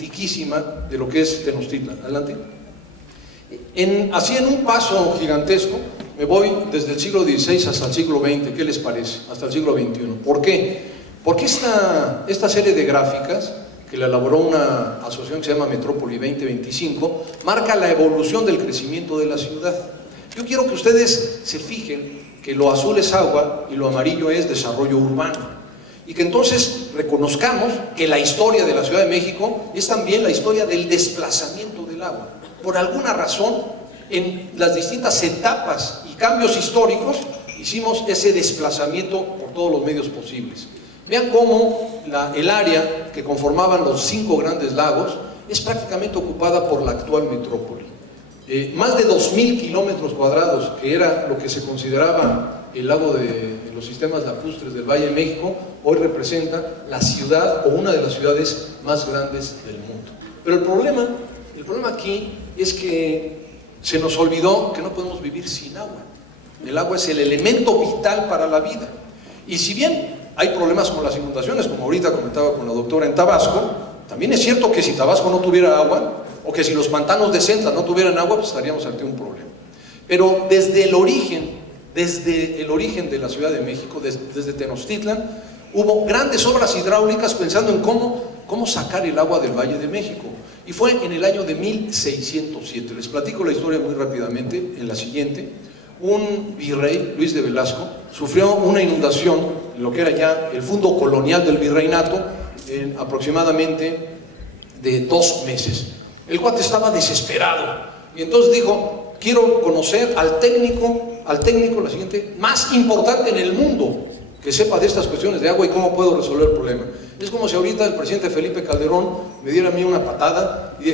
antiquísima de lo que es Tenochtitlan. Adelante. Así en un paso gigantesco, me voy desde el siglo XVI hasta el siglo XX, ¿qué les parece? Hasta el siglo XXI. ¿Por qué? Porque esta serie de gráficas, que la elaboró una asociación que se llama Metrópoli 2025, marca la evolución del crecimiento de la ciudad. Yo quiero que ustedes se fijen que lo azul es agua y lo amarillo es desarrollo urbano. Y que entonces reconozcamos que la historia de la Ciudad de México es también la historia del desplazamiento del agua. Por alguna razón, en las distintas etapas y cambios históricos, hicimos ese desplazamiento por todos los medios posibles. Vean cómo el área que conformaban los 5 grandes lagos es prácticamente ocupada por la actual metrópoli. Más de 2.000 kilómetros cuadrados, que era lo que se consideraba el lago de los sistemas lacustres del Valle de México, hoy representa la ciudad o una de las ciudades más grandes del mundo. Pero el problema aquí es que se nos olvidó que no podemos vivir sin agua. El agua es el elemento vital para la vida. Y si bien hay problemas con las inundaciones, como ahorita comentaba con la doctora en Tabasco, también es cierto que si Tabasco no tuviera agua, o que si los pantanos de Centla no tuvieran agua, pues estaríamos ante un problema. Pero desde el origen de la Ciudad de México, desde Tenochtitlan, hubo grandes obras hidráulicas pensando en cómo sacar el agua del Valle de México. Y fue en el año de 1607. Les platico la historia muy rápidamente en la siguiente. Un virrey, Luis de Velasco, sufrió una inundación en lo que era ya el fondo colonial del virreinato en aproximadamente de 2 meses. El cuate estaba desesperado y entonces dijo: quiero conocer al técnico, la siguiente, más importante en el mundo que sepa de estas cuestiones de agua y cómo puedo resolver el problema. Es como si ahorita el presidente Felipe Calderón me diera a mí una patada y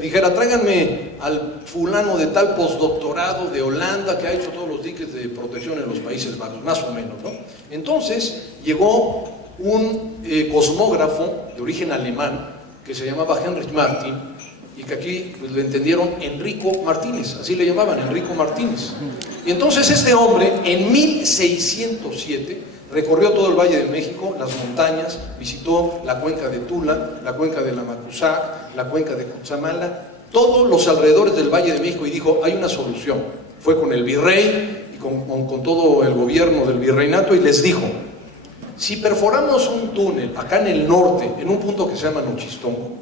dijera: tráiganme al fulano de tal postdoctorado de Holanda que ha hecho todos los diques de protección en los Países Bajos, más o menos, ¿no? Entonces llegó un cosmógrafo de origen alemán que se llamaba Heinrich Martin, y que aquí pues, le entendieron Enrico Martínez, así le llamaban, Enrico Martínez. Y entonces este hombre en 1607 recorrió todo el Valle de México, las montañas, visitó la cuenca de Tula, la cuenca de la Macusac, la cuenca de Cutzamala, todos los alrededores del Valle de México, y dijo: hay una solución. Fue con el virrey y con todo el gobierno del virreinato y les dijo: si perforamos un túnel acá en el norte, en un punto que se llama Nochistongo,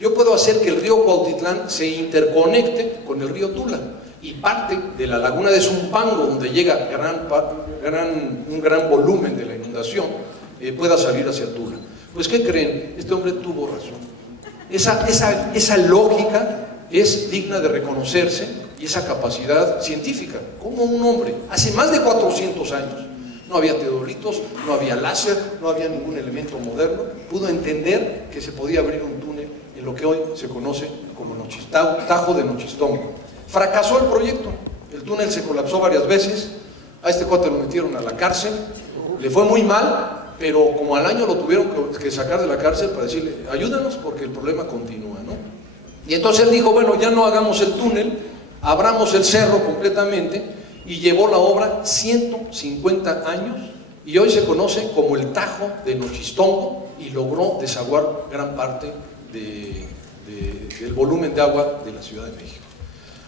yo puedo hacer que el río Cuautitlán se interconecte con el río Tula y parte de la laguna de Zumpango, donde llega un gran volumen de la inundación, pueda salir hacia Tula. Pues ¿qué creen? Este hombre tuvo razón. Esa lógica es digna de reconocerse, y esa capacidad científica, como un hombre hace más de 400 años, no había teodolitos, no había láser, no había ningún elemento moderno, pudo entender que se podía abrir un túnel en lo que hoy se conoce como Tajo de Nochistongo. Fracasó el proyecto, el túnel se colapsó varias veces, a este cuate lo metieron a la cárcel, le fue muy mal, pero como al año lo tuvieron que sacar de la cárcel para decirle: ayúdanos porque el problema continúa, ¿no? Y entonces él dijo: bueno, ya no hagamos el túnel, abramos el cerro completamente, y llevó la obra 150 años, y hoy se conoce como el Tajo de Nochistongo, y logró desaguar gran parte del volumen de agua de la Ciudad de México.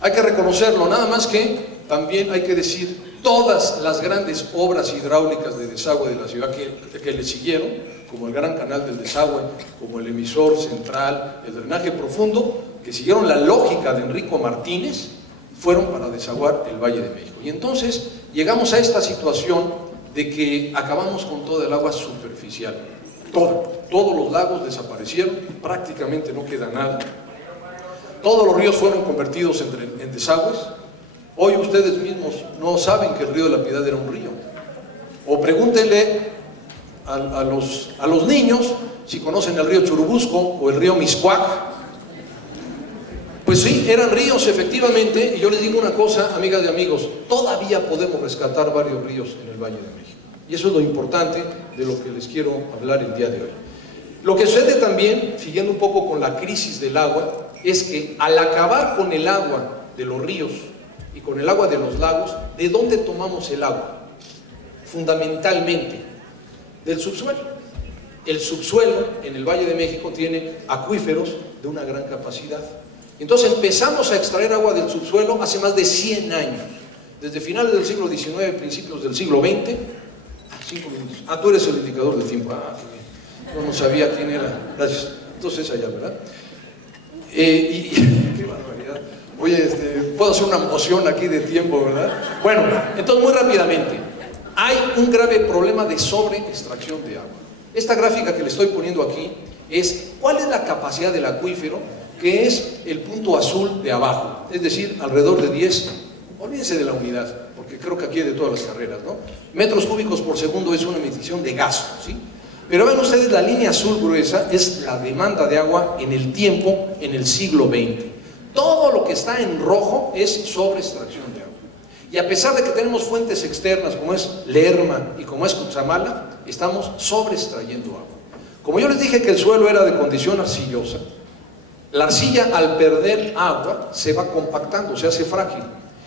Hay que reconocerlo, nada más que también hay que decir todas las grandes obras hidráulicas de desagüe de la ciudad que le siguieron, como el Gran Canal del Desagüe, como el emisor central, el drenaje profundo, que siguieron la lógica de Enrico Martínez, fueron para desaguar el Valle de México. Y entonces llegamos a esta situación de que acabamos con toda el agua superficial. Todos los lagos desaparecieron, prácticamente no queda nada. Todos los ríos fueron convertidos en desagües. Hoy ustedes mismos no saben que el río de la Piedad era un río. O pregúntenle a los niños si conocen el río Churubusco o el río Mixcoac. Pues sí, eran ríos efectivamente, y yo les digo una cosa, amigas y amigos, todavía podemos rescatar varios ríos en el Valle de México. Y eso es lo importante de lo que les quiero hablar el día de hoy. Lo que sucede también, siguiendo un poco con la crisis del agua, es que al acabar con el agua de los ríos y con el agua de los lagos, ¿de dónde tomamos el agua? Fundamentalmente, del subsuelo. el subsuelo en el Valle de México tiene acuíferos de una gran capacidad. Entonces empezamos a extraer agua del subsuelo hace más de 100 años, desde finales del siglo XIX, principios del siglo XX. 5 minutos. Ah, tú eres el indicador del tiempo. Ah, yo no sabía quién era. Gracias. Entonces allá, ¿verdad? Qué barbaridad. Oye, puedo hacer una moción aquí de tiempo, ¿verdad? Bueno, entonces muy rápidamente, hay un grave problema de sobreextracción de agua. Esta gráfica que le estoy poniendo aquí es cuál es la capacidad del acuífero, que es el punto azul de abajo, es decir, alrededor de 10, olvídense de la unidad, porque creo que aquí hay de todas las carreras, ¿no? Metros cúbicos por segundo es una medición de gasto, ¿sí? Pero ven ustedes, la línea azul gruesa es la demanda de agua en el tiempo, en el siglo XX. Todo lo que está en rojo es sobreextracción de agua. Y a pesar de que tenemos fuentes externas como es Lerma y como es Cutzamala, estamos sobreextrayendo agua. Como yo les dije que el suelo era de condición arcillosa, la arcilla al perder agua se va compactando, se hace frágil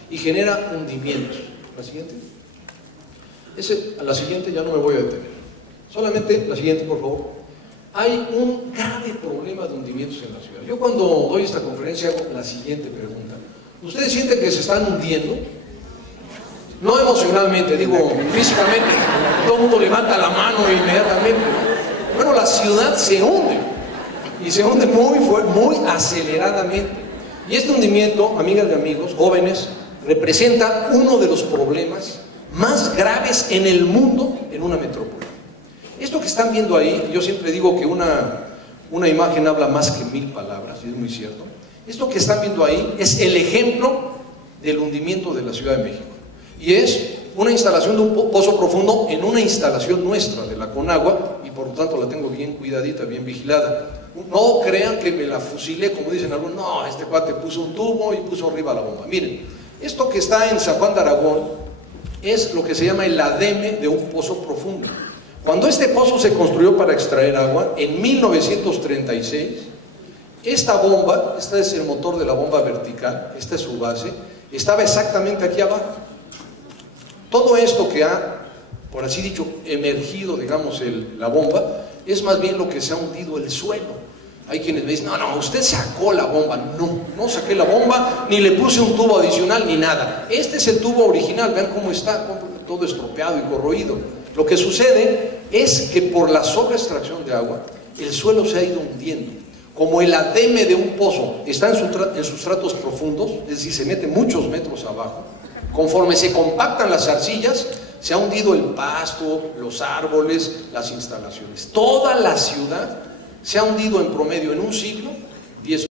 y genera hundimientos. ¿La siguiente? A la siguiente ya no me voy a detener. Solamente la siguiente, por favor. Hay un grave problema de hundimientos en la ciudad. Yo cuando doy esta conferencia hago la siguiente pregunta. ¿Ustedes sienten que se están hundiendo? No emocionalmente, digo físicamente. Todo el mundo levanta la mano inmediatamente, ¿no? Bueno, la ciudad se hunde. Y se hunde muy aceleradamente. Y este hundimiento, amigas y amigos, jóvenes, representa uno de los problemas más graves en el mundo en una metrópoli. Esto que están viendo ahí, yo siempre digo que una imagen habla más que 1000 palabras, y es muy cierto. Esto que están viendo ahí es el ejemplo del hundimiento de la Ciudad de México. Y es una instalación de un pozo profundo en una instalación nuestra de la Conagua, y por lo tanto la tengo bien cuidadita, bien vigilada. No crean que me la fusilé, como dicen algunos. No, este cuate puso un tubo y puso arriba la bomba. Miren, esto que está en San Juan de Aragón es lo que se llama el ademe de un pozo profundo. Cuando este pozo se construyó para extraer agua, en 1936, esta bomba, este es el motor de la bomba vertical, esta es su base, estaba exactamente aquí abajo. Todo esto que ha, por así dicho, emergido, digamos, la bomba, es más bien lo que se ha hundido el suelo. Hay quienes me dicen, no, usted sacó la bomba. No saqué la bomba, ni le puse un tubo adicional, ni nada. Este es el tubo original, vean cómo está, todo estropeado y corroído. Lo que sucede es que por la sobreextracción de agua, el suelo se ha ido hundiendo. Como el ademe de un pozo está en sustratos profundos, es decir, se mete muchos metros abajo, conforme se compactan las arcillas, se ha hundido el pasto, los árboles, las instalaciones. Toda la ciudad se ha hundido en promedio en un siglo